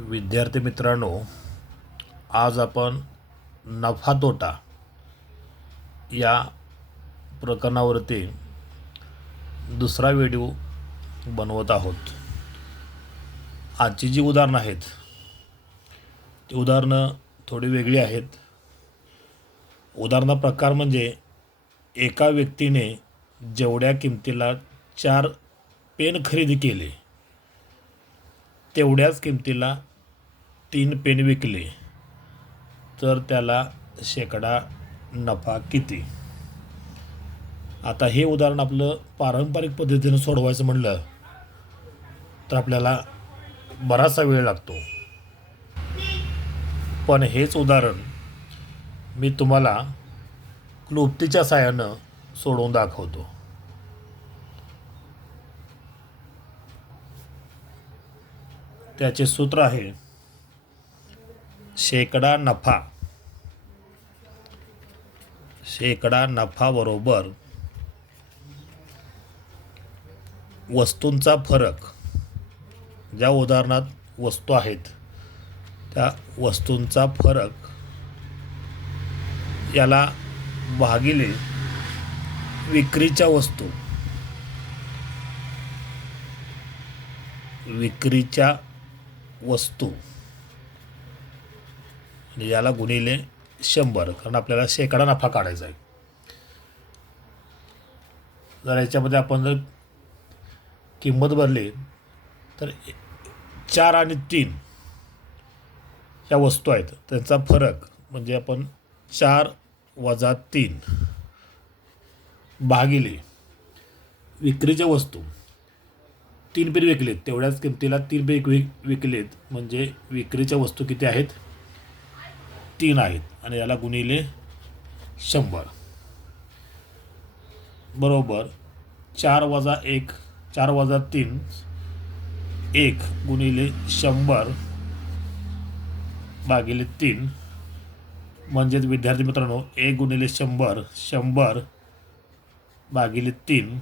विद्यार्थी मित्रांनो, आज आपण नफा तोटा या प्रकरणावरती दुसरा व्हिडिओ बनवत आहोत. आजची जी उदाहरणं आहेत ती उदाहरणं थोडी वेगळी आहेत. उदाहरणा प्रकार म्हणजे एका व्यक्तीने जेवढ्या किमतीला 4 पेन खरेदी केले तेवढ्याच किमतीला 3 पेन विकले तर त्याला शेकडा नफा किती. आता हे उदाहरण आपलं पारंपरिक पद्धतीनं सोडवायचं म्हणलं तर आपल्याला बराचसा वेळ लागतो. पण हेच उदाहरण मी तुम्हाला क्लुप्तीच्या साहाय्यानं सोडवून दाखवतो. त्याचे सूत्र आहे शेकडा नफा बरोबर वस्तूंचा फरक. ज्या उदाहरणात वस्तू आहेत त्या वस्तूंचा फरक याला भागिले विक्रीच्या वस्तू आणि याला गुणिले 100, कारण आपल्याला शेकडा नफा काढायचा आहे. जर याच्यामध्ये आपण जर किंमत भरली तर 4 आणि 3 या वस्तू आहेत, त्यांचा फरक म्हणजे आपण 4 वजा 3 भागिले विक्रीच्या वस्तू 3 पेन विकलेत तेवढ्याच किमतीला 3 पेन विकलेत म्हणजे विक्रीच्या वस्तू किती आहेत, 3 आहेत आणि याला गुणिले 100 बरोबर 4 वजा 1 4 वजा 3 1 गुणिले 100 भागिले 3 म्हणजेच विद्यार्थी मित्रांनो 1 गुणिले 100 100 भागिले 3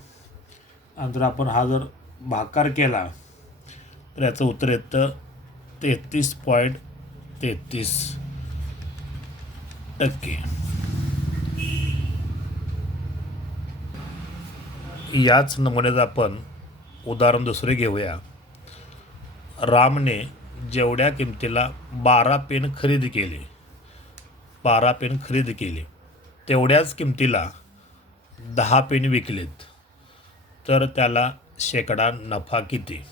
आणि जर आपण हा जर भागाकार केला तर याचं उत्तर येतं 33.33%. याच नमुन्याचं आपण उदाहरण दुसरे घेऊया. रामने जेवढ्या किमतीला 12 पेन खरेदी केले तेवढ्याच किमतीला 10 पेन विकलेत तर त्याला शेकडा नफा किती.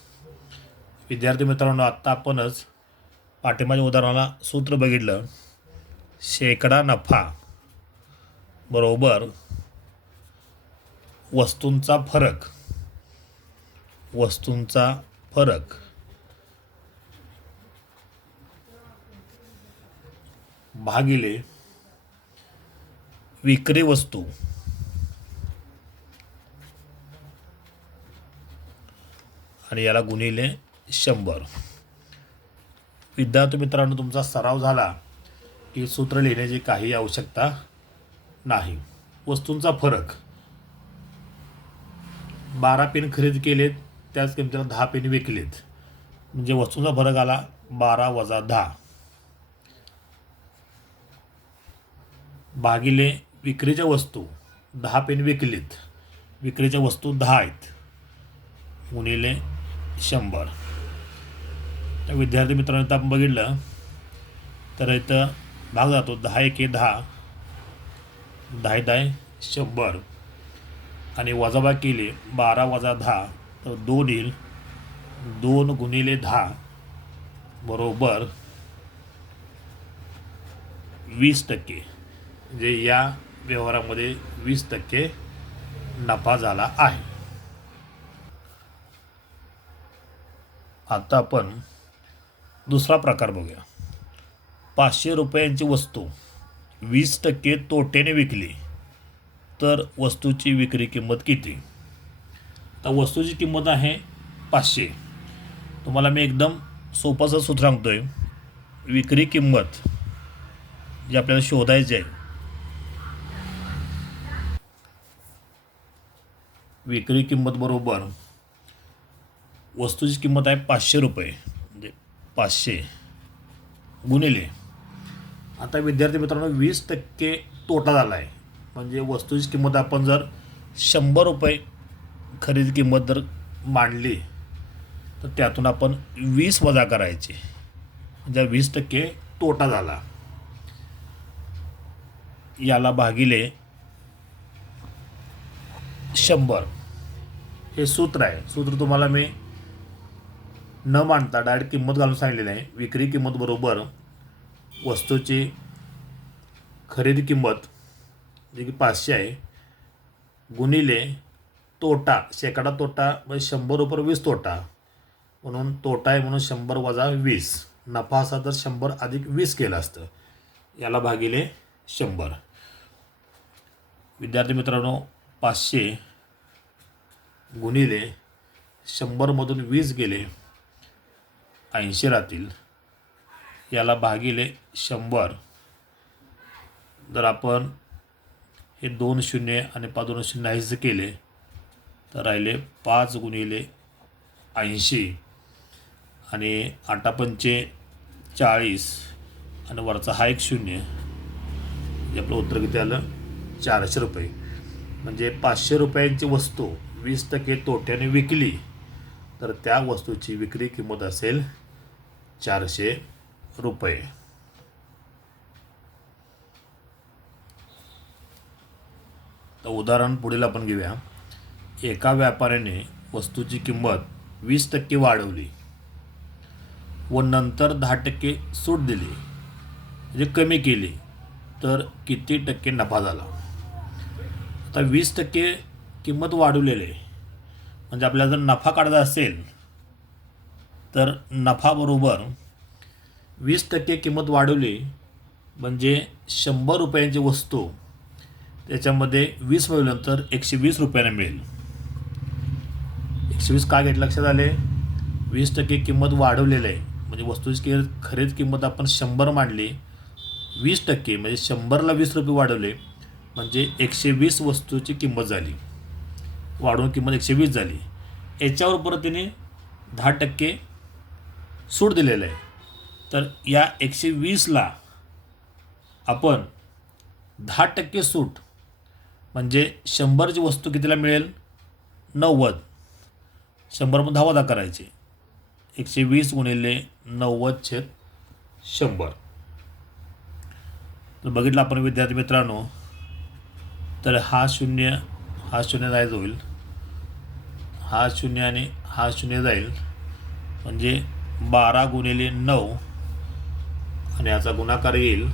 विद्यार्थी मित्रांनो, आत्ता आपणच पाठिंबाच्या उदाहरणाला सूत्र बघितलं. शेकडा नफा बरोबर वस्तूंचा फरक भागिले विक्री वस्तू आणि याला गुणिले 100. विद्यार्थी मित्रांनो, तुमचा सराव झाला की सूत्र लिहिण्याची काही आवश्यकता नाही. वस्तूंचा फरक 12 पेन खरेदी केलेत त्याच किमतीला 10 पेन विकलेत म्हणजे वस्तूंचा फरक आला 12 वजा 10 भागिले विक्रीच्या वस्तू 10 पेन विकलेत, विक्रीच्या वस्तू 10 आहेत गुणिले 100. तर विद्यार्थी मित्रांनो, आपण बघितलं तर इथं भाग जातो 10 एके 10 10 10 100 आणि वजाबाकी केली 12 वजा 10 तर 2 येईल. 2 गुणिले 10 बरोबर 20%. म्हणजे या व्यवहारामध्ये 20% नफा झाला आहे. आता आपण दुसरा प्रकार बघूया. 500 रुपयांची वस्तू 20% तोट्याने विकली तर वस्तूची विक्री किंमत किती. तर वस्तूची किंमत आहे 500. तुम्हाला मी एकदम सोपाचं सूत्र सांगतोय. विक्री किंमत जी आपल्याला शोधायची आहे, विक्री किंमत बरोबर वस्तूची किंमत आहे 500 रुपये म्हणजे 500 गुणिले, आता विद्यार्थी मित्रांनो 20% तोटा झाला आहे. म्हणजे वस्तूची किंमत आपण जर 100 रुपये खरेदी किंमत जर मांडली तर त्यातून आपण 20 वजा करायचे, म्हणजे 20% तोटा झाला. याला भागिले 100 हे सूत्र आहे. सूत्र तुम्हाला मी न मांडता डायरेक्ट किंमत घालून सांगितलेली आहे. विक्री किंमत बरोबर वस्तूची खरेदी किंमत जे की 500 आहे गुणिले तोटा, शेकडा तोटा म्हणजे 100 रुपये 20 तोटा, म्हणून तोटा आहे म्हणून 100 वजा 20. नफा असा तर 100 अधिक 20 केलं असतं. याला भागिले 100. विद्यार्थी मित्रांनो 500 गुणिले 100मधून 20 गेले 80 राहतील. याला भागिले 100. जर आपण हे 2 शून्य आणि 5 2 शून्य नाहीच केले तर राहिले 5 गुणिले 80 आणि 8 पंचे 40 आणि वरचा हा एक शून्य, म्हणजे आपलं उत्तर किती आलं 400 रुपये. म्हणजे 500 रुपयांची वस्तू 20% तोट्याने विकली तर त्या वस्तूची विक्री किंमत असेल 400 रुपये. तर उदाहरण पुढील आपण घेऊया. एका व्यापाऱ्याने वस्तूची किंमत 20% वाढवली व नंतर 10% सूट दिली, म्हणजे कमी केली, तर किती टक्के नफा झाला? आता 20% किंमत वाढवलेली आहे, म्हणजे आपल्याला जर नफा काढायचा असेल तर नफा बरोबर 20% किंमत वाढवली म्हणजे 100 रुपयांची वस्तू त्याच्यामध्ये 20 मिळवल्यानंतर 120 रुपयाने मिळेल. 120 का घेतलं लक्षात आले? 20% किंमत वाढवलेलं आहे, म्हणजे वस्तूची खरेदी किंमत आपण 100 मांडली, 20% म्हणजे 100ला 20 रुपये वाढवले म्हणजे 120 वस्तूची किंमत झाली, वाढवून किंमत 120 झाली. याच्यावर परत तिने 10% सूट दिलेलं आहे. तर या 120ला आपण 10% सूट म्हणजे 100ची वस्तू कितीला मिळेल? 90. 100 10 वजा करायचे, 120 गुणिले 90/100. तर बघितलं आपण विद्यार्थी मित्रांनो, तर हा शून्य जायचं होईल, हा शून्य आणि हा शून्य जाईल, म्हणजे 12 गुणिले 9 आणि याचा गुणाकार येईल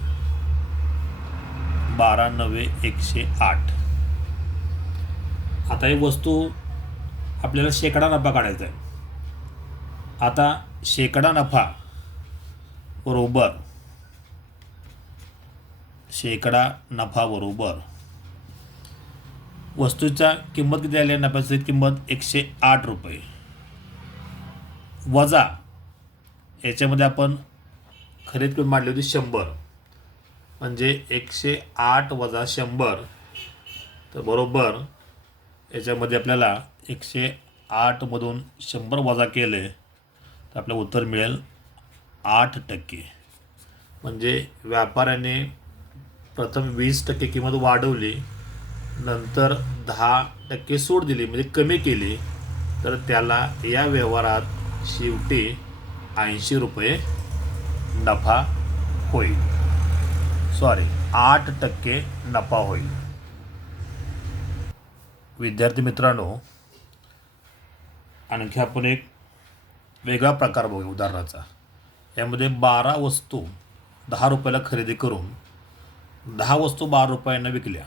12 9 108. आता ही वस्तू आपल्याला शेकडा नफा काढायचा आहे. आता शेकडा नफा बरोबर वस्तूचा किंमत किती आली? नफ्याची किंमत 108 रुपये वजा याच्यामध्ये आपण खरेदी किंमत मांडली होती 100, म्हणजे 108 वजा 100. तर बरोबर याच्यामध्ये आपल्याला 108मधून 100 वजा केले तर आपलं उत्तर मिळेल 8%. म्हणजे व्यापाऱ्याने प्रथम 20% किंमत वाढवली, नंतर 10% सूट दिली म्हणजे कमी केली, तर त्याला या व्यवहारात शेवटी 80 रुपये नफा होईल. 8% नफा होईल. विद्यार्थी मित्रांनो, आणखी आपण एक वेगळा प्रकार बघूया उदाहरणाचा. यामध्ये 12 वस्तू 10 रुपयाला खरेदी करून 10 वस्तू 12 रुपयांना विकल्या.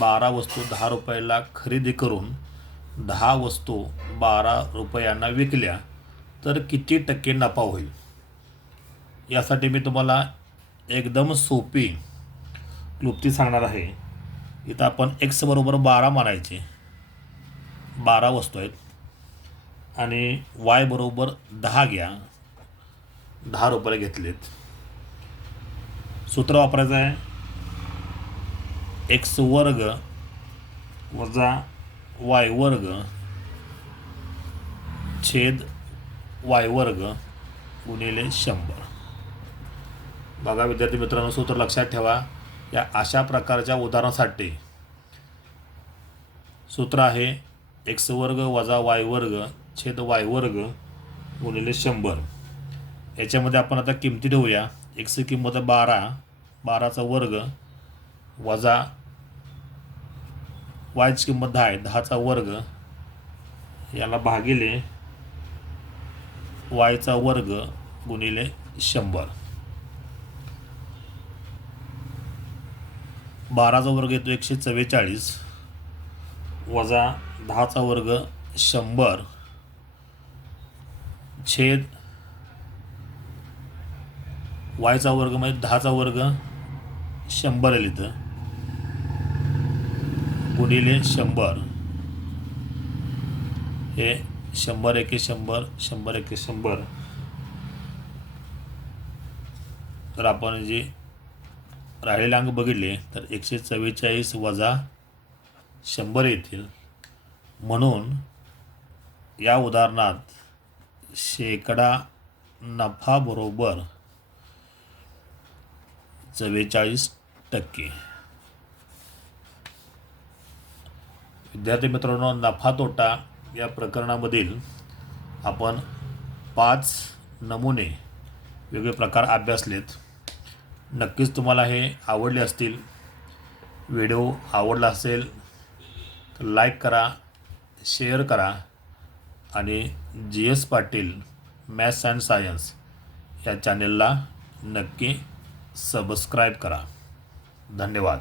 12 वस्तू 10 रुपयाला खरेदी करून 10 वस्तू 12 रुपयांना विकल्या तर किती टक्के नफा होईल? यासाठी मी तुम्हाला एकदम सोपी क्लुप्ती सांगणार आहे. इथं आपण x बरोबर 12 मानायचे, 12 वस्तू आहेत, आणि y बरोबर 10 घ्या, 10 रुपये घेतलेत. सूत्र वापरायचं आहे x वर्ग वजा y वर्ग छेद वाय वर्ग गुणिले 100. बघा विद्यार्थी मित्रांनो, सूत्र लक्षात ठेवा. या अशा प्रकारच्या उदाहरणासाठी सूत्र आहे एक्स वर्ग वजा वाय वर्ग छेद वाय वर्ग गुणिले 100. याच्यामध्ये आपण आता किमती ठेवूया. एक्सची किंमत 12, 12चा वर्ग वजा वायची किंमत 10 आहे, 10चा वर्ग याला भागिले वायचा वर्ग गुणिले 100. 12चा वर्ग येतो 144 वजा 10चा वर्ग 100 छेद वायचा वर्ग म्हणजे 10चा वर्ग 100 आहे इथं गुणिले 100. हे 100 एके 100, 100 एके 100. तर आपण जे राहिलेले अंक बघितले तर 144 वजा 100 येतील. म्हणून या उदाहरणात शेकडा नफा बरोबर 44%. विद्यार्थी मित्रांनो, नफा तोटा या प्रकरणामधील आपण 5 नमुने वेगळे प्रकार अभ्यासलेत. नक्कीच तुम्हाला हे आवडले असतील. व्हिडिओ आवडला असेल तर लाईक करा, शेअर करा आणि GS Patil maths and science या चॅनेलला नक्की सबस्क्राईब करा. धन्यवाद.